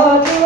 Pode